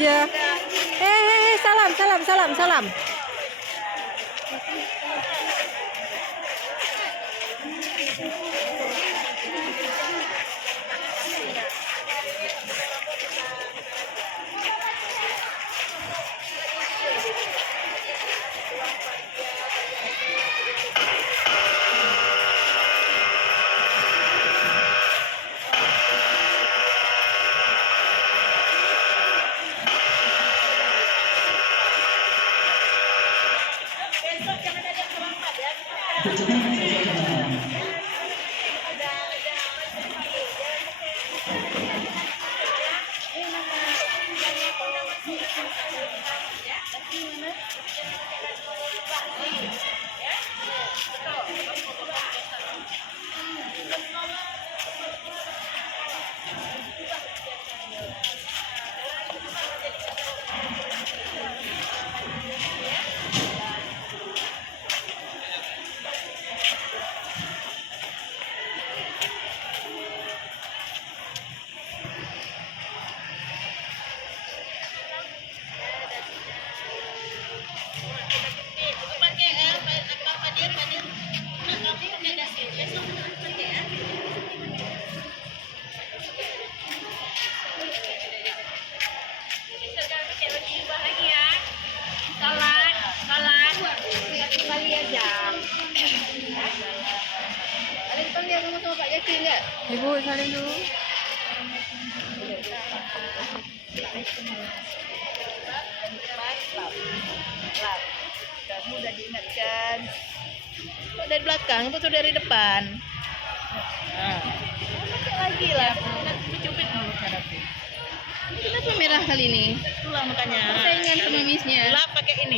aja. Salam, salam, salam, salam. Ibu saling dulu. Kamu udah diingatkan. Kok dari belakang itu tuh dari depan. Nah, pakai lagi lah. Cubit dulu hadapi. Kenapa merah kali ini? Itulah makanya. Saingan sama misnya. Lah pakai ini.